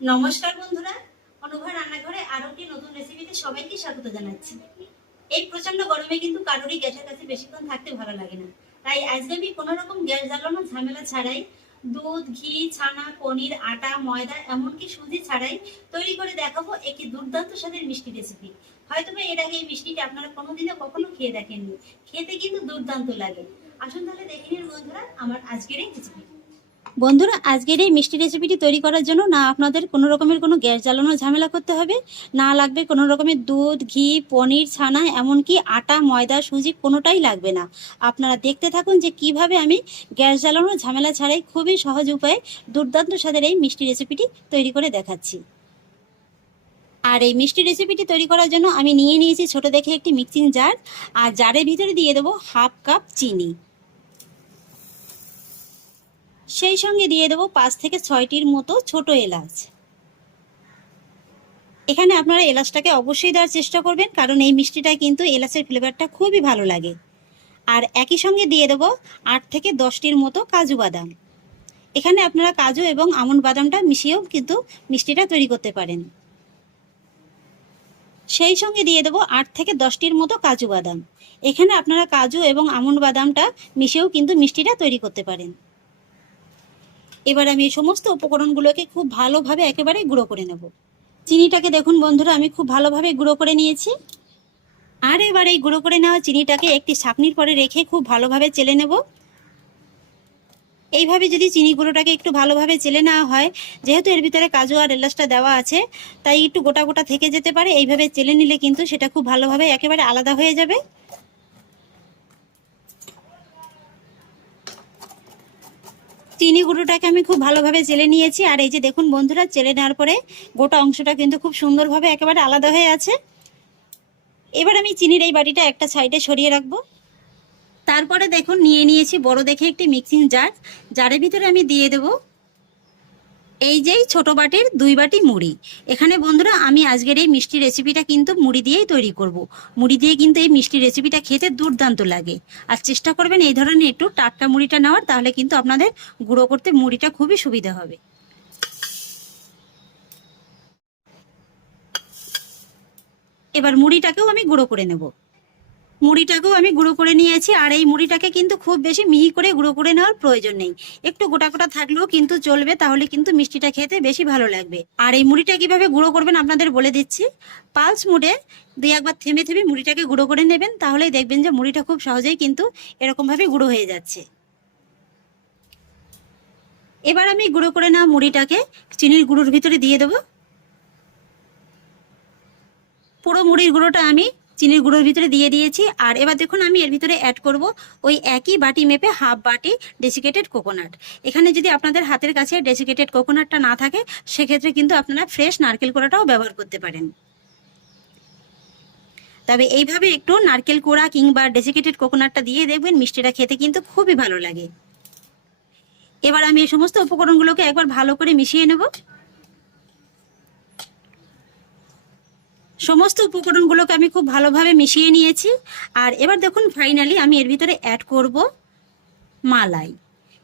নমস্কার বন্ধুরা, অনুভা রান্নাঘরে আরও একটি নতুন রেসিপিতে সবাইকে স্বাগত জানাচ্ছি। এই প্রচণ্ড গরমে কিন্তু কারোরই গ্যাসের কাছে বেশিক্ষণ থাকতে ভালো লাগে না। তাই আজকে আমি কোনো রকম গ্যাস জ্বালানো ঝামেলা ছাড়াই দুধ, ঘি, ছানা, পনির, আটা, ময়দা, এমনকি সুজি ছাড়াই তৈরি করে দেখাবো একটি দুর্দান্ত স্বাদের মিষ্টি রেসিপি হয়তো এর আগে এই মিষ্টিটা আপনারা কোনোদিনও কখনো খেয়ে দেখেননি। খেতে কিন্তু দুর্দান্ত লাগে। আসুন তাহলে দেখে নিন বন্ধুরা, আমার আজকের এই রেসিপি বন্ধুরা, আজকের এই মিষ্টি রেসিপিটি তৈরি করার জন্য না আপনাদের কোনো রকমের কোনো গ্যাস জ্বালানোর ঝামেলা করতে হবে, না লাগবে কোনো রকমের দুধ, ঘি, পনির, ছানা, এমনকি আটা, ময়দা, সুজি কোনোটাই লাগবে না। আপনারা দেখতে থাকুন যে কীভাবে আমি গ্যাস জ্বালানোর ঝামেলা ছাড়াই খুবই সহজ উপায়ে দুর্দান্ত স্বাদের এই মিষ্টি রেসিপিটি তৈরি করে দেখাচ্ছি। আর এই মিষ্টি রেসিপিটি তৈরি করার জন্য আমি নিয়ে নিয়েছি ছোট দেখে একটি মিক্সিং জার আর জারের ভিতরে দিয়ে দেবো হাফ কাপ চিনি। সেই সঙ্গে দিয়ে দেবো পাঁচ থেকে ছয়টির মতো ছোট এলাচ। এখানে আপনারা এলাচটাকে অবশ্যই দেওয়ার চেষ্টা করবেন, কারণ এই মিষ্টিটায় কিন্তু এলাচের ফ্লেভারটা খুবই ভালো লাগে। আর একই সঙ্গে দিয়ে দেবো আট থেকে দশটির মতো কাজু বাদাম। এখানে আপনারা কাজু এবং আমন্ড বাদামটা মিশিয়েও কিন্তু মিষ্টিটা তৈরি করতে পারেন। সেই সঙ্গে দিয়ে দেবো আট থেকে দশটির মতো কাজু বাদাম। এখানে আপনারা কাজু এবং আমন্ড বাদামটা মিশিয়েও কিন্তু মিষ্টিটা তৈরি করতে পারেন। এবার আমি এই সমস্ত উপকরণগুলোকে খুব ভালোভাবে একেবারে গুঁড়ো করে নেব। চিনিটাকে দেখুন বন্ধুরা, আমি খুব ভালোভাবে গুঁড়ো করে নিয়েছি। আর এবার এই গুঁড়ো করে নেওয়া চিনিটাকে একটি ছাকনির পরে রেখে খুব ভালোভাবে চেলে নেব। এইভাবে যদি চিনি গুঁড়োটাকে একটু ভালোভাবে চেলে নেওয়া হয়, যেহেতু এর ভিতরে কাজু আর এলাচটা দেওয়া আছে, তাই একটু গোটা গোটা থেকে যেতে পারে। এইভাবে চেলে নিলে কিন্তু সেটা খুব ভালোভাবে একেবারে আলাদা হয়ে যাবে। চিনি গুঁড়োটাকে আমি খুব ভালোভাবে জেলে নিয়েছি। আর এই যে দেখুন বন্ধুরা, জেলে নেওয়ার পরে গোটা অংশটা কিন্তু খুব সুন্দরভাবে একেবারে আলাদা হয়ে আছে। এবার আমি চিনির এই বাটিটা একটা সাইডে সরিয়ে রাখব। তারপরে দেখুন, নিয়ে নিয়েছি বড় দেখে একটি মিক্সিং জার। জারের ভিতরে আমি দিয়ে দেব এই যেই ছোট বাটির দুই বাটি মুড়ি। এখানে বন্ধুরা, আমি আজকের এই মিষ্টি রেসিপিটা কিন্তু মুড়ি দিয়েই তৈরি করব। মুড়ি দিয়ে কিন্তু এই মিষ্টি রেসিপিটা খেতে দুর্দান্ত লাগে। আর চেষ্টা করবেন এই ধরনের একটু টাটকা মুড়িটা নেওয়ার, তাহলে কিন্তু আপনাদের গুঁড়ো করতে মুড়িটা খুবই সুবিধা হবে। এবার মুড়িটাকেও আমি গুঁড়ো করে নেব। মুড়িটাকেও আমি গুঁড়ো করে নিয়েছি, আর এই মুড়িটাকে কিন্তু খুব বেশি মিহি করে গুঁড়ো করে নেওয়ার প্রয়োজন নেই। একটু গোটা গোটা থাকলেও কিন্তু চলবে, তাহলে কিন্তু মিষ্টিটা খেতে বেশি ভালো লাগবে। আর এই মুড়িটা কীভাবে গুঁড়ো করবেন আপনাদের বলে দিচ্ছি। পালস মুড়ে দুই একবার থেমে থেমে মুড়িটাকে গুঁড়ো করে নেবেন, তাহলেই দেখবেন যে মুড়িটা খুব সহজেই কিন্তু এরকমভাবে গুঁড়ো হয়ে যাচ্ছে। এবার আমি গুঁড়ো করে নেওয়া মুড়িটাকে চিনির গুঁড়োর ভিতরে দিয়ে দেবো। পুরো মুড়ির গুঁড়োটা আমি চিনির গুঁড়োর ভিতরে দিয়ে দিয়েছি। আর এবার দেখুন আমি এর ভিতরে অ্যাড করব ওই একই বাটি মেপে হাফ বাটি ডেসিকেটেড কোকোনাট এখানে যদি আপনাদের হাতের কাছে ডেসিকেটেড কোকোনাটটা না থাকে, সেক্ষেত্রে কিন্তু আপনারা ফ্রেশ নারকেল কোড়াটাও ব্যবহার করতে পারেন। তবে এইভাবে একটু নারকেল কোড়া কিংবা ডেসিকেটেড কোকোনাটটা দিয়ে দেখবেন মিষ্টিটা খেতে কিন্তু খুবই ভালো লাগে। এবার আমি এই সমস্ত উপকরণগুলোকে একবার ভালো করে মিশিয়ে নেব। সমস্ত উপকরণগুলোকে আমি খুব ভালোভাবে মিশিয়ে নিয়েছি। আর এবার দেখুন ফাইনালি আমি এর ভিতরে অ্যাড করব মালাই।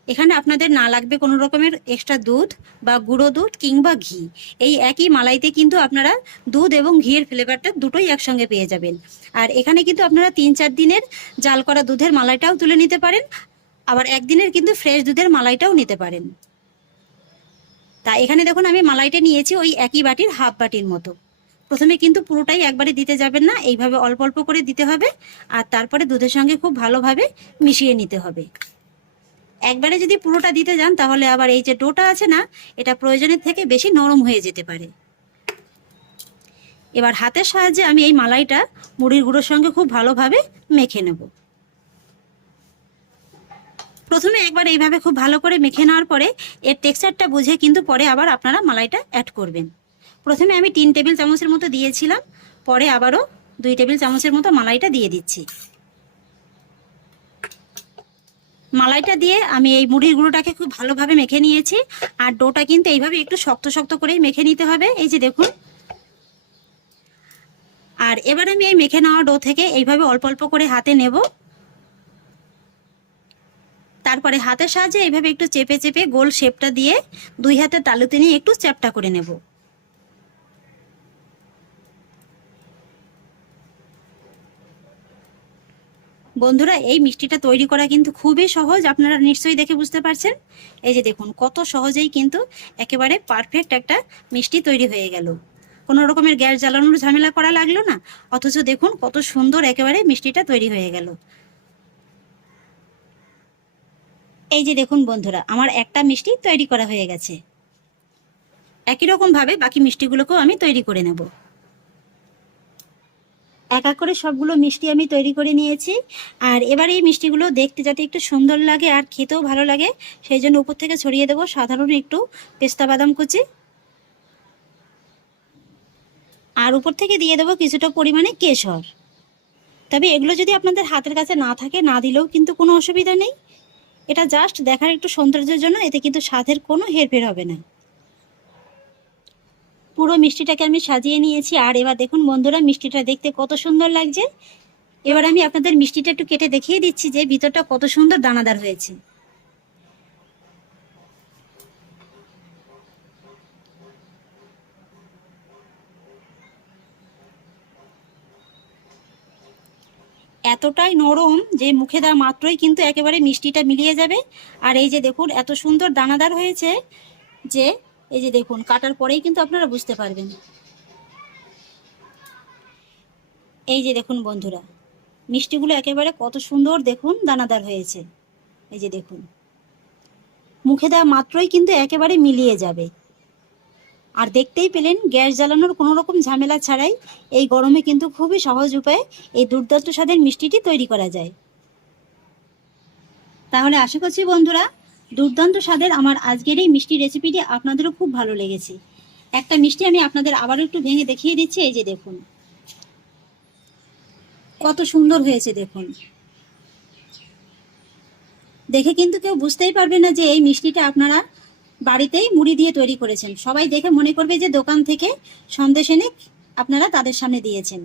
এখানে আপনাদের না লাগবে কোনো রকমের এক্সট্রা দুধ বা গুঁড়ো দুধ কিংবা ঘি। এই একই মালাইতে কিন্তু আপনারা দুধ এবং ঘিয়ের ফ্লেভারটা দুটোই একসঙ্গে পেয়ে যাবেন। আর এখানে কিন্তু আপনারা তিন চার দিনের জাল করা দুধের মালাইটাও তুলে নিতে পারেন। আবার একদিনের কিন্তু ফ্রেশ দুধের মালাইটাও নিতে পারেন। তা এখানে দেখুন, আমি মালাইটা নিয়েছি ওই একই বাটির হাফ বাটির মতো। প্রথমে কিন্তু পুরোটাই একবারে দিতে যাবেন না, এইভাবে অল্প অল্প করে দিতে হবে আর তারপরে দুধের সঙ্গে খুব ভালোভাবে মিশিয়ে নিতে হবে। একবারে যদি পুরোটা দিতে যান তাহলে আবার এই যে ডোটা আছে না, এটা প্রয়োজনের থেকে বেশি নরম হয়ে যেতে পারে। এবার হাতের সাহায্যে আমি এই মালাইটা মুড়ির গুঁড়োর সঙ্গে খুব ভালোভাবে মেখে নেব। প্রথমে একবার এইভাবে খুব ভালো করে মেখে নেওয়ার পরে এর টেক্সচারটা বুঝে কিন্তু পরে আবার আপনারা মালাইটা অ্যাড করবেন। প্রথমে আমি তিন টেবিল চামচের মতো দিয়েছিলাম, পরে আবারও দুই টেবিল চামচের মতো মালাইটা দিয়ে দিচ্ছি। মালাইটা দিয়ে আমি এই মুড়ির গুঁড়োটাকে খুব ভালোভাবে মেখে নিয়েছি, আর ডোটা কিন্তু এইভাবে একটু শক্ত শক্ত করেই মেখে নিতে হবে, এই যে দেখুন। আর এবার আমি এই মেখে নেওয়া ডো থেকে এইভাবে অল্প অল্প করে হাতে নেব। তারপরে হাতের সাহায্যে এইভাবে একটু চেপে চেপে গোল শেপটা দিয়ে দুই হাতে তালুতে নিয়ে একটু চ্যাপটা করে নেব। বন্ধুরা, এই মিষ্টিটা তৈরি করা কিন্তু খুবই সহজ, আপনারা নিশ্চয়ই দেখে বুঝতে পারছেন। এই যে দেখুন, কত সহজেই কিন্তু একেবারে পারফেক্ট একটা মিষ্টি তৈরি হয়ে গেল। কোনো রকমের গ্যাস জ্বালানোর ঝামেলা করা লাগল না, অথচ দেখুন কত সুন্দর একেবারে মিষ্টিটা তৈরি হয়ে গেল। এই যে দেখুন বন্ধুরা, আমার একটা মিষ্টি তৈরি করা হয়ে গেছে। একই রকম ভাবে বাকি মিষ্টিগুলোকেও আমি তৈরি করে নেব। এক এক করে সবগুলো মিষ্টি আমি তৈরি করে নিয়েছি। আর এবার এই মিষ্টিগুলো দেখতে যাতে একটু সুন্দর লাগে আর খেতেও ভালো লাগে, সেই জন্য উপর থেকে ছড়িয়ে দেবো সাধারণ একটু পেস্তা বাদাম কুচি। আর উপর থেকে দিয়ে দেবো কিছুটা পরিমাণে কেশর। তবে এগুলো যদি আপনাদের হাতের কাছে না থাকে, না দিলেও কিন্তু কোনো অসুবিধা নেই। এটা জাস্ট দেখার একটু সৌন্দর্যের জন্য, এতে কিন্তু স্বাদের কোনো হেরফের হবে না। পুরো মিষ্টিটাকে আমি সাজিয়ে নিয়েছি। আর এবার দেখুন বন্ধুরা, মিষ্টিটা দেখতে কত সুন্দর লাগছে। এবার আমি আপনাদের মিষ্টিটা একটু কেটে দেখিয়ে দিচ্ছি যে ভিতরটা কত সুন্দর দানাদার হয়েছে। এতটাই নরম যে মুখে দেওয়া মাত্রই কিন্তু একেবারে মিষ্টিটা মিলিয়ে যাবে। আর এই যে দেখুন, এত সুন্দর দানাদার হয়েছে যে এই যে দেখুন, কাটার পরেই কিন্তু আপনারা বুঝতে পারবেন। এই যে দেখুন বন্ধুরা, মিষ্টিগুলো একেবারে কত সুন্দর দেখুন দানাদার হয়েছে। এই যে দেখুন, মুখে দেওয়া মাত্রই কিন্তু একেবারে মিলিয়ে যাবে। আর দেখতেই পেলেন, গ্যাস জ্বালানোর কোনো রকম ঝামেলা ছাড়াই এই গরমে কিন্তু খুবই সহজ উপায়ে এই দুর্দান্ত স্বাদের মিষ্টিটি তৈরি করা যায়। তাহলে আশা করছি বন্ধুরা দুর্দান্ত স্বাদের আমার আজকের এই মিষ্টি রেসিপিটি আপনাদেরও খুব ভালো লেগেছে। একটা মিষ্টি আমি আপনাদের আবারও একটু ভেঙে দেখিয়ে দিচ্ছি, এই যে দেখুন। কত সুন্দর হয়েছে, দেখুন। দেখে কিন্তু কেউ বুঝতেই পারবে না যে এই মিষ্টিটা আপনারা বাড়িতেই মুড়ি দিয়ে তৈরি করেছেন। সবাই দেখে মনে করবে যে দোকান থেকে সন্দেশ এনে আপনারা তাদের সামনে দিয়েছেন।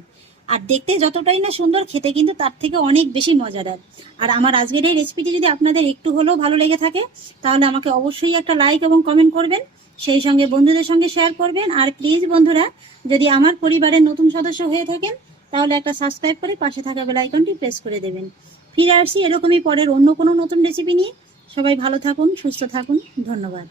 আর দেখতে যতটাই না সুন্দর, খেতে কিন্তু তার থেকে অনেক বেশি মজাদার। আর আমার আজকের এই রেসিপিটি যদি আপনাদের একটু হলেও ভালো লেগে থাকে, তাহলে আমাকে অবশ্যই একটা লাইক এবং কমেন্ট করবেন। সেই সঙ্গে বন্ধুদের সঙ্গে শেয়ার করবেন। আর প্লিজ বন্ধুরা, যদি আমার পরিবারের নতুন সদস্য হয়ে থাকেন, তাহলে একটা সাবস্ক্রাইব করে পাশে থাকা বেল আইকনটি প্রেস করে দেবেন। ফিরে আসছি এরকমই পরের অন্য কোনো নতুন রেসিপি নিয়ে। সবাই ভালো থাকুন, সুস্থ থাকুন। ধন্যবাদ।